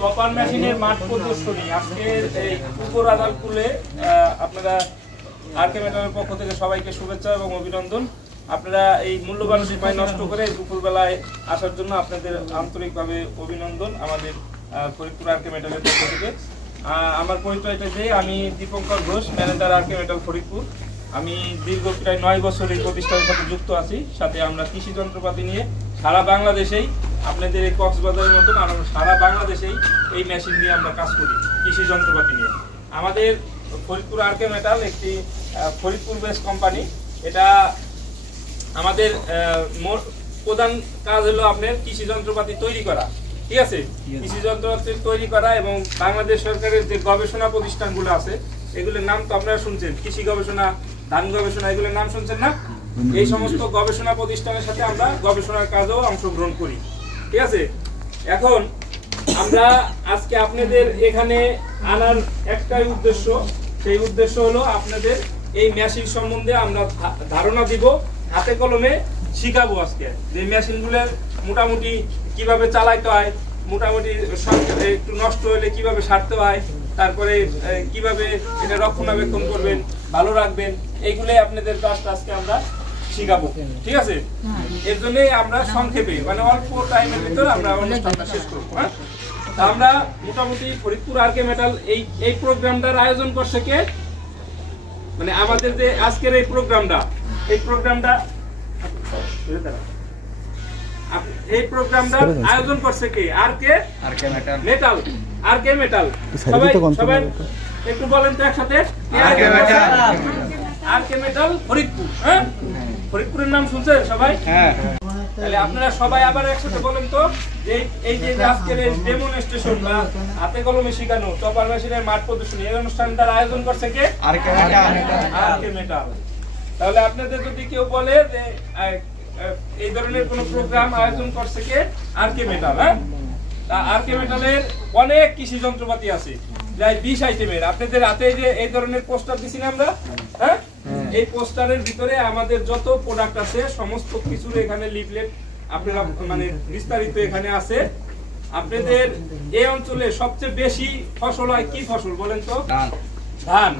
Chopper মেশিনের মাঠ প্রদর্শনী আজকের এই উপর আদালপুরে আপনারা আরকে মেটালের পক্ষ থেকে সবাইকে শুভেচ্ছা এবং অভিনন্দন। আপনারা এই মূল্যবান সময় নষ্ট করে দুপুরবেলায় আসার জন্য আপনাদের আন্তরিকভাবে অভিনন্দন আমাদের ফরিদপুর আরকে মেটালের পক্ষ থেকে। আমার পরিচয়টা যে আমি দীপঙ্কর ঘোষ, ম্যানেজার আরকে মেটাল ফরিদপুর। আমি দীর্ঘ প্রায় 9 বছর এই প্রতিষ্ঠানের সাথে যুক্ত আছি। সাথে আমরা কৃষি যন্ত্রপাতি নিয়ে সারা বাংলাদেশেই আপনাদের এই কক্সবাজারের মতন আর সারা বাংলাদেশেই এই মেশিন নিয়ে আমরা কাজ করি কৃষি যন্ত্রপাতি নিয়ে। আমাদের ফরিদপুর আরকে মেটাল একটি ফরিদপুর বেস কোম্পানি। এটা আমাদের প্রধান কাজ হলো আপনার কৃষি যন্ত্রপাতি তৈরি করা, ঠিক আছে? কৃষি যন্ত্রপাতি তৈরি করা এবং বাংলাদেশ সরকারের যে গবেষণা প্রতিষ্ঠানগুলো আছে এগুলোর নাম তো আপনারা শুনছেন, কৃষি গবেষণা, ধান গবেষণা, এগুলোর নাম শুনছেন না? এই সমস্ত গবেষণা প্রতিষ্ঠানের সাথে আমরা গবেষণার কাজেও অংশগ্রহণ করি, ঠিক আছে? এখন আমরা আজকে আপনাদের এখানে আনার একটাই উদ্দেশ্য, সেই উদ্দেশ্য হলো আপনাদের এই মেশিন সম্বন্ধে আমরা ধারণা দিব, হাতে কলমে শিখাবো আজকে যে মেশিনগুলোর মোটামুটি কিভাবে চালাইতে হয়, মোটামুটি একটু নষ্ট হলে কিভাবে সারতে হয়, তারপরে কিভাবে এটা রক্ষণাবেক্ষণ করবেন, ভালো রাখবেন, এইগুলোই আপনাদের কাজটা আজকে আমরা শিখাবো, ঠিক আছে? এর জন্যই আমরা সংক্ষেপে মানে অল্প টাইমের ভিতরে আমরা অনুষ্ঠানটা শেষ করবো। হ্যাঁ, আমরা মোটামুটি ফরিদপুর আরকে মেটাল এই প্রোগ্রামটার আয়োজন করছে কে? মানে আমাদের যে আজকের এই প্রোগ্রামটা আয়োজন করছে কে? আরকে মেটাল। সবাই একটু বলেন তো একসাথে, আরকে মেটাল ফরিদপুর। হ্যাঁ, ফরিদপুরের নাম শুনছেন সবাই? হ্যাঁ। তাহলে আপনারা সবাই আবার একসাথে বলেন তো যে এই যে আজকের এই ডেমনস্ট্রেশন বা হাতে কলমে শেখানো চপার মেশিনের মাঠ প্রদর্শনী এই অনুষ্ঠানটার আয়োজন করছে কে? আরকে মেটাল। তাহলে আপনাদের যদি কেউ বলে যে এই ধরনের কোন প্রোগ্রাম আয়োজন করছে কে? আরকে মেটাল। হ্যাঁ, আরকে মেটালের অনেক কৃষি যন্ত্রপাতি আছে, প্রায় 20 আইটেমের। আপনাদের হাতে যে এই ধরনের পোস্টার দিছি না আমরা, হ্যাঁ, এই পোস্টারের ভিতরে আমাদের যত প্রোডাক্ট আছে সমস্ত কিছুর এখানে লিফলেট আপনারা মানে বিস্তারিত এখানে আছে। আপনাদের এই অঞ্চলে সবচেয়ে বেশি ফসল হয় কি ফসল বলেন তো? ধান।